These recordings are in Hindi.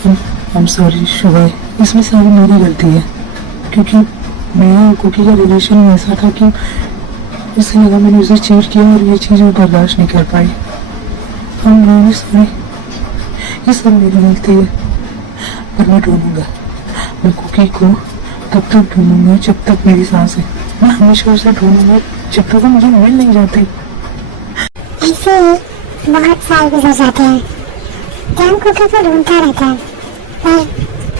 I'm sorry शुभा, इसमें सारी मेरी गलती है क्योंकि मेरा और कुकी का रिलेशन ऐसा था कि इससे लगा मैंने उसे चीट किया और ये चीज़ वो बर्दाश्त नहीं कर पाई। I'm really sorry, ये सब मेरी गलती है। पर मैं ढूंढूंगा, मैं कुकी को तब तक ढूंढूंगा जब तक मेरी सांस है। मैं हमेशा उसे ढूंढूंगा जब तक वो मुझे मिल नहीं जाती। ऐसे ही बहुत साल गुजर जाते हैं। टैम कुकी को ढूंढता रहता है पर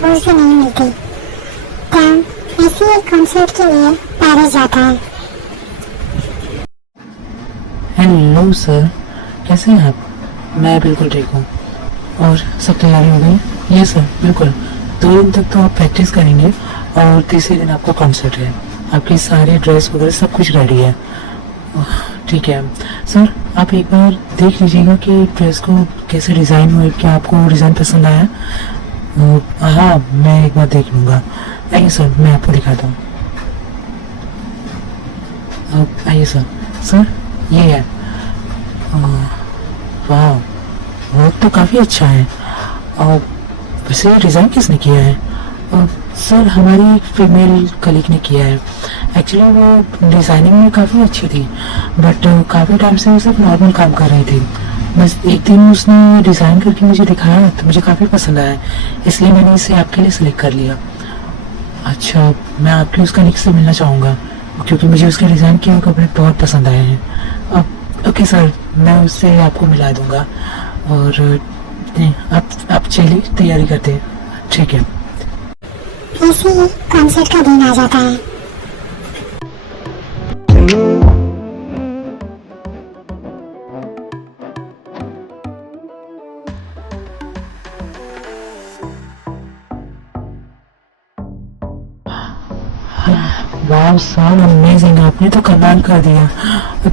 वो उसे नहीं मिलती। टैम ऐसे ही कॉन्सर्ट के लिए पेरिस जाता है। हेलो सर, कैसे हैं आप? मैं बिल्कुल ठीक हूँ। और सब तैयारी हो गई? ये सर बिल्कुल, 2 दिन तक तो आप प्रैक्टिस करेंगे और तीसरे दिन आपका कॉन्सर्ट है। आपकी सारी ड्रेस वगैरह सब कुछ रेडी है। ठीक है सर, आप एक बार देख लीजिएगा कि ड्रेस को कैसे डिज़ाइन हुई, क्या आपको डिज़ाइन पसंद आया? हाँ, मैं एक बार देख लूँगा। आइए सर, मैं आपको दिखाता हूँ। आइए सर। सर ये है। वाह, वो तो काफ़ी अच्छा है। वैसे डिज़ाइन किसने किया है? सर हमारी एक फीमेल कलीग ने किया है। एक्चुअली वो डिज़ाइनिंग में काफ़ी अच्छी थी बट काफ़ी टाइम से वो सिर्फ नॉर्मल काम कर रही थी। बस एक दिन उसने डिज़ाइन करके मुझे दिखाया तो मुझे काफ़ी पसंद आया, इसलिए मैंने इसे आपके लिए सिलेक्ट कर लिया। अच्छा, मैं आपके उस कलीग से मिलना चाहूँगा क्योंकि मुझे उसके डिज़ाइन किए हुए कपड़े बहुत पसंद आए हैं। ओके सर, मैं उससे आपको मिला दूँगा और आप चलिए तैयारी करते हैं। ठीक है। ऐसे ही कॉन्सर्ट का दिन आ जाता है। वाह सर, अमेजिंग, आपने तो कमाल कर दिया।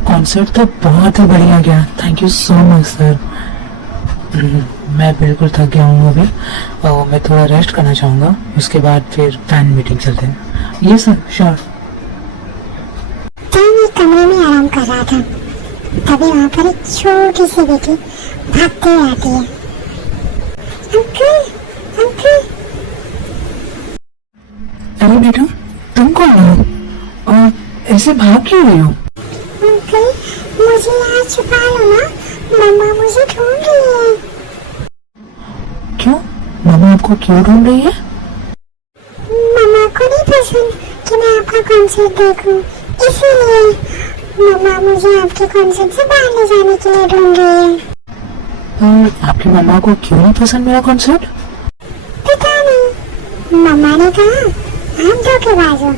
कॉन्सर्ट तो बहुत ही बढ़िया गया। Thank you so much sir. मैं बिल्कुल थक गया हूँ अभी और मैं थोड़ा रेस्ट करना चाहूँगा, उसके बाद फिर फैन मीटिंग चलते हैं। ये सर श्योर। टैम एक कमरे में आराम कर रहा था, तभी वहाँ पर एक छोटी सी बेटी भागते हुए आती है। Uncle, uncle. अरे बेटा, तुम कौन हो और ऐसे भाग क्यों रही हो? अंकल, मुझे यहाँ छुपा लो ना, मम्मा मुझे ढूंढ रही है। क्यों? मम्मा आपको क्यों ढूंढ रही है? मम्मा को नहीं पसंद कि मैं आपका कॉन्सर्ट देखूं, इसीलिए मम्मा मुझे आपके कॉन्सर्ट से बाहर ले जाने के लिए ढूंढ रही है। और आपकी मम्मा को क्यों नहीं पसंद मेरा कॉन्सर्ट? पता नहीं, मम्मा ने कहा आप धोखेबाज हो,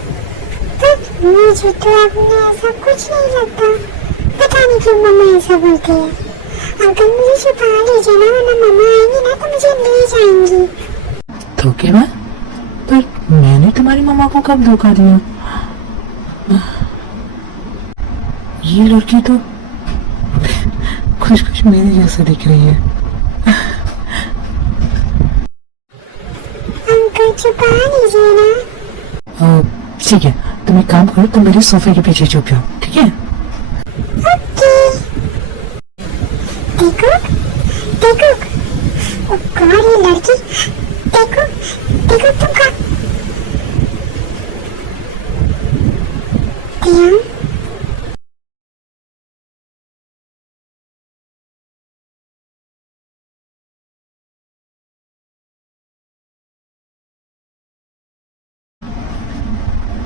पर मुझे तो अब में ऐसा कुछ नहीं लगता। पता नहीं क्यों मम्मा ऐसा बोलती है। अंकल मुझे छुपा लीजिए ना, वरना मम्मा आएंगी ना तो मुझे ले जाएंगी। धोखेबाज? पर मैंने तुम्हारी मम्मा को कब धोखा दिया? ये लड़की तो कुछ कुछ मेरे जैसा दिख रही है। अंकल छुपा लीजिए ना। ठीक है, तुम एक काम करो, तुम मेरे सोफे के पीछे छुप जाओ, ठीक है? ओके। देखो देखो, ओ गॉड, ये लड़की, देखो देखो तुम का ध्यान।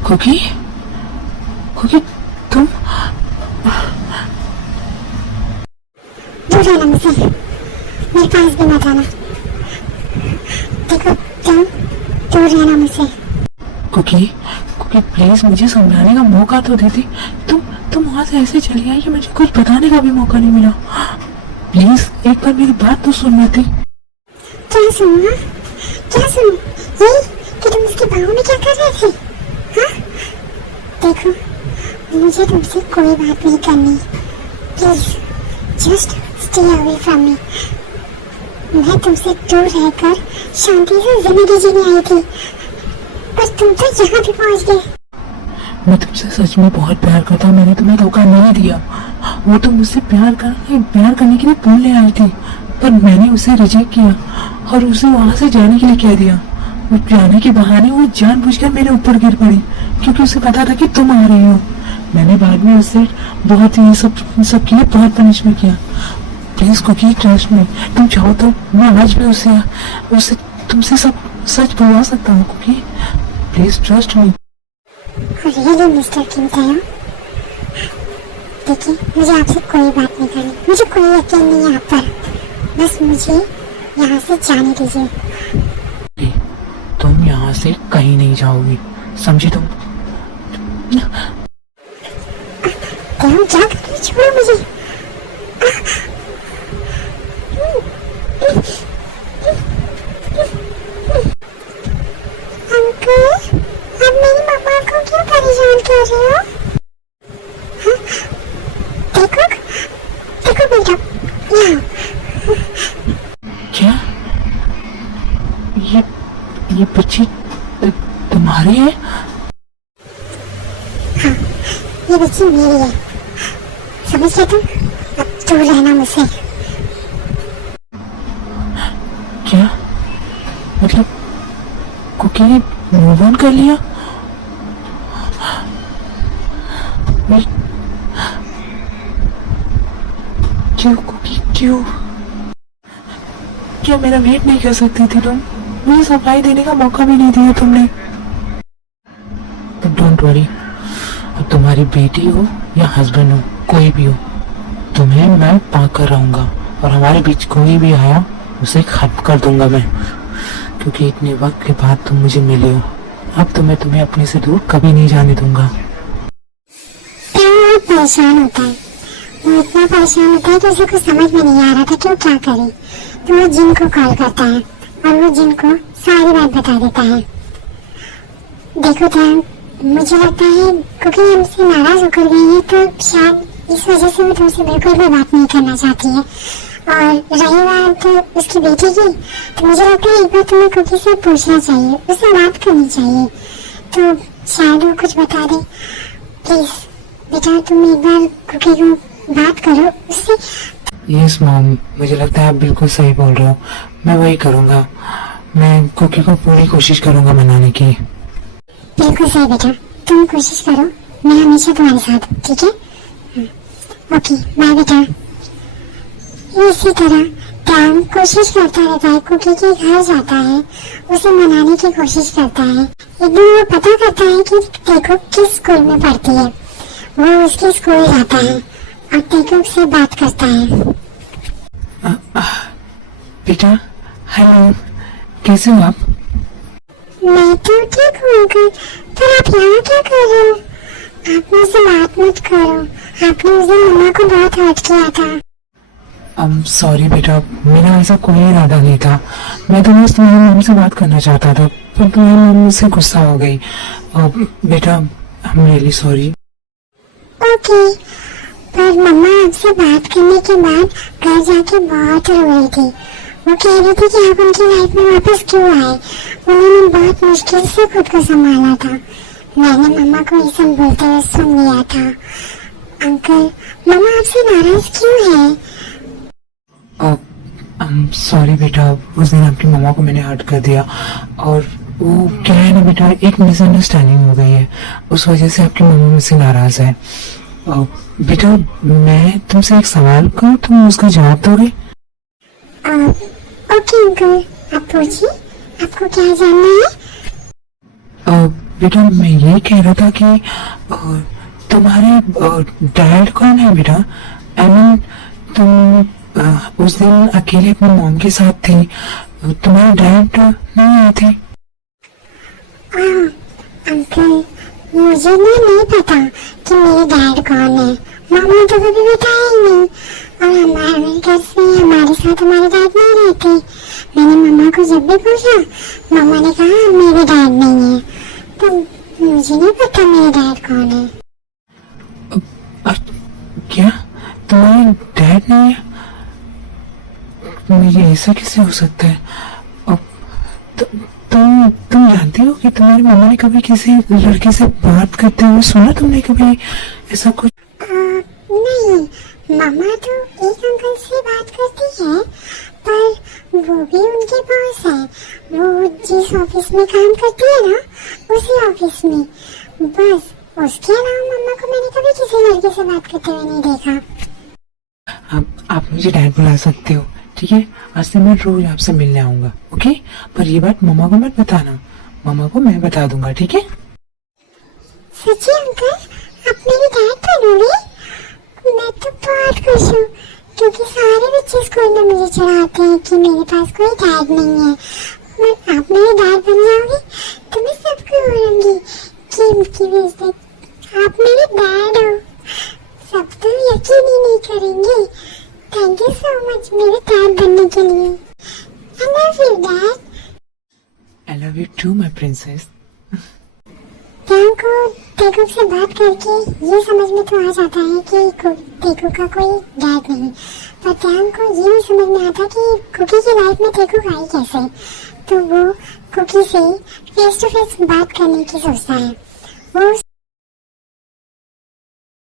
कुकी, कुकी तुम? दूर रहना मुझसे, मेरे पास भी मत आना। देखो जाओ, दूर रहना मुझसे। कुकी, कुकी प्लीज मुझे समझाने का मौका तो देती। तुम वहां से ऐसे चली आई कि मुझे कुछ बताने का भी मौका नहीं मिला। प्लीज एक बार मेरी बात तो सुन लेती। क्या सुनो? क्या सुनो? ये कि तुम उसके बाहों में क्या कर रहे थे? हाँ? देखो, मुझे तुमसे कोई बात नहीं करनी। Please just stay away from me. मैं तुमसे दूर रहकर शांति से जिंदगी जीने आई थी, पर तुम तो यहाँ भी पहुँच गए। मैं तुमसे सच में बहुत प्यार करता हूँ, मैंने तुम्हें धोखा नहीं दिया। वो तो मुझसे प्यार करने के लिए बोलने आई थी, पर मैंने उसे रिजेक्ट किया और उसे वहां से जाने के लिए कह दिया। वो जाने के बहाने वो जानबूझकर मेरे ऊपर गिर पड़ी क्योंकि उसे पता था कि तुम आ रही हो। मैंने बाद में उससे बहुत ये सब के लिए बहुत पनिशमेंट किया। प्लीज कुकी ट्रस्ट में, तुम चाहो तो मैं आज भी उसे तुमसे सब सच बुलवा सकता हूँ cookie. Please trust me. Really mister Kim ताया, देखिए मुझे आपसे कोई बात नहीं करनी, मुझे कोई यकीन नहीं है आप पर, बस मुझे यहाँ से जाने दीजिए। तुम यहाँ से कहीं नहीं जाओगी, समझी तुम? हम क्या कर रहे, छोड़ो मुझे। अंकल, आप मेरी मम्मा को क्यों परेशान कर रहे हो? देखो देखो बेटा, यहाँ क्या ये बच्ची तुम्हारी है? हाँ, ये बच्ची मेरी है, समझ गए तुम? अब दूर रहना मुझसे। क्या मतलब कुकी ने मूव ऑन कर लिया? क्यों कुकी, क्यों? क्या मेरा वेट नहीं कर सकती थी तुम? मुझे सफाई देने का मौका भी नहीं दिया तुमने। डोंट वरी, अब तुम्हारी बेटी हो या हस्बैंड हो, कोई भी हो, तुम्हें मैं पाक कर रहूंगा और हमारे बीच कोई भी आया उसे खत्म कर दूंगा मैं, क्योंकि इतने वक्त के बाद तुम मुझे मिले हो। अब तो मैं तुम्हें अपने से दूर कभी नहीं जाने दूंगा। परेशान होता है, वो इतना परेशान होता है कि उसे कुछ समझ में नहीं आ रहा था कि वो क्या करे। तो वो जिन को कॉल करता है और वो जिन को सारी बात बता देता है। देखो टैम, मुझे लगता है क्योंकि हमसे नाराज होकर गई है तो शायद इस वजह से वो तुमसे बिल्कुल भी बात नहीं करना चाहती है। और रही बात उसकी बेटी की, तो मुझे लगता है एक बार तुम्हें कुकी से पूछना चाहिए, उससे बात करनी चाहिए, तो शायद वो कुछ बता दे। प्लीज बेटा, तुम एक बार कुकी को बात करो उससे। यस मॉम, मुझे लगता है आप बिल्कुल सही बोल रहे हो, मैं वही करूंगा। मैं कुकी को पूरी कोशिश करूंगा मनाने की। बिल्कुल सही बेटा, तुम कोशिश करो, मैं हमेशा तुम्हारे साथ, ठीक है? ओके बाय बेटा। इसी तरह टैम कोशिश करता रहता है, कुकी के घर जाता है, उसे मनाने की कोशिश करता है। एक दिन वो पता करता है कि देखो किस स्कूल में पढ़ती है। वो उसके स्कूल जाता है और देखो उससे बात करता है। बेटा हेलो, कैसे हो आप? मैं तो ठीक हूँ अंकल, पर आप यहाँ क्या कर रहे हो? आप मुझसे बात मत करो, आपने उस दिन मम्मा को बहुत हर्ट किया था। सॉरी बेटा, मेरा ऐसा कोई इरादा नहीं था। मैं तो बस तुम्हारी मम्मी से बात करना चाहता था, पर तुम्हारी मम्मी से गुस्सा हो गई। बेटा I am really sorry. Okay, पर मम्मा आपसे बात करने के बाद घर जाके बहुत रो रही थी। वो कह रही थी कि आप उनकी लाइफ में वापस क्यों आए। उन्होंने बहुत मुश्किल से खुद को संभाला था। मैंने मम्मा को ये सब बोलते हुए सुन लिया था। अंकल, मम्मा आपसे नाराज क्यों है? सॉरी बेटा, उस दिन आपकी मम्मा को मैंने हर्ट कर दिया और वो क्या है ना बेटा, एक मिसअंडरस्टैंडिंग हो गई है, उस वजह से आपकी मम्मा मुझसे नाराज है। बेटा मैं तुमसे एक सवाल करूं, तुम उसका जवाब दोगे? ओके अंकल, आप पूछिए, आपको क्या जानना है? बेटा मैं ये कह रहा था कि तुम्हारे डैड कौन है बेटा? आई मीन तुम उस दिन अकेले अपनी मॉम के साथ थी, तुम्हारे डैड नहीं आए थे? अंकल, मुझे ना नहीं पता कि मेरे डैड कौन है। मम्मी तो कभी बताया ही नहीं, और हमारे घर से हमारे साथ हमारे डैड नहीं रहते। मैंने मम्मा को जब भी पूछा, मम्मा ने कहा मेरे डैड नहीं है, तो मुझे नहीं पता मेरे डैड कौन है। क्या तुम्हारे डैड नहीं है? ये ऐसा कैसे हो सकता है? तुम जानती हो कि तुम्हारी मम्मा ने कभी किसी लड़के से बात करते हुए सुना तुमने कभी ऐसा कुछ? नहीं, मम्मा तो एक अंकल से बात करती है, पर वो भी उनके बॉस है। वो जिस ऑफिस में काम करती है ना, उसी ऑफिस में। बस उसके अलावा मम्मा को मैंने कभी किसी लड़के से बात करते हुए नहीं देखा। आप मुझे डैड बुला सकते हो, ठीक है? आज से मैं रोज आपसे मिलने आऊंगा, ओके? पर ये बात मम्मा को मत बताना, मम्मा को मैं बता दूंगा, ठीक है? सच्ची अंकल, आप मेरे डैड बनोगे? मैं तो बहुत खुश हूँ, क्योंकि सारे बच्चे स्कूल में मुझे चिढ़ाते हैं कि मेरे पास कोई डैड नहीं है। और आप मेरे डैड बन जाओगे तो मैं सबको बोलूंगी कि आप मेरे डैड हो। सब तो यकीन ही नहीं करेंगे। थैंक यू सो मच मेरे डैड बनने के लिए। I love you dad. I love you too my princess. को टेकू से बात करके ये समझ में तो आ जाता है कि टेकू का कोई डैड नहीं, पर टैंग को ये नहीं समझ में आता कि कुकी की लाइफ में टेकू आई कैसे। तो वो कुकी से फेस टू फेस बात करने की सोचता है। वो